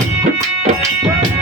Yeah.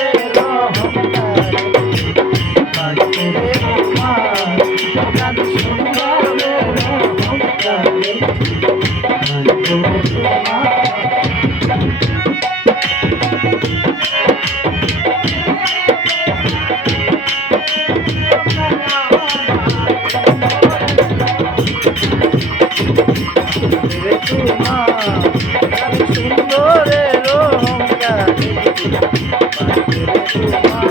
Música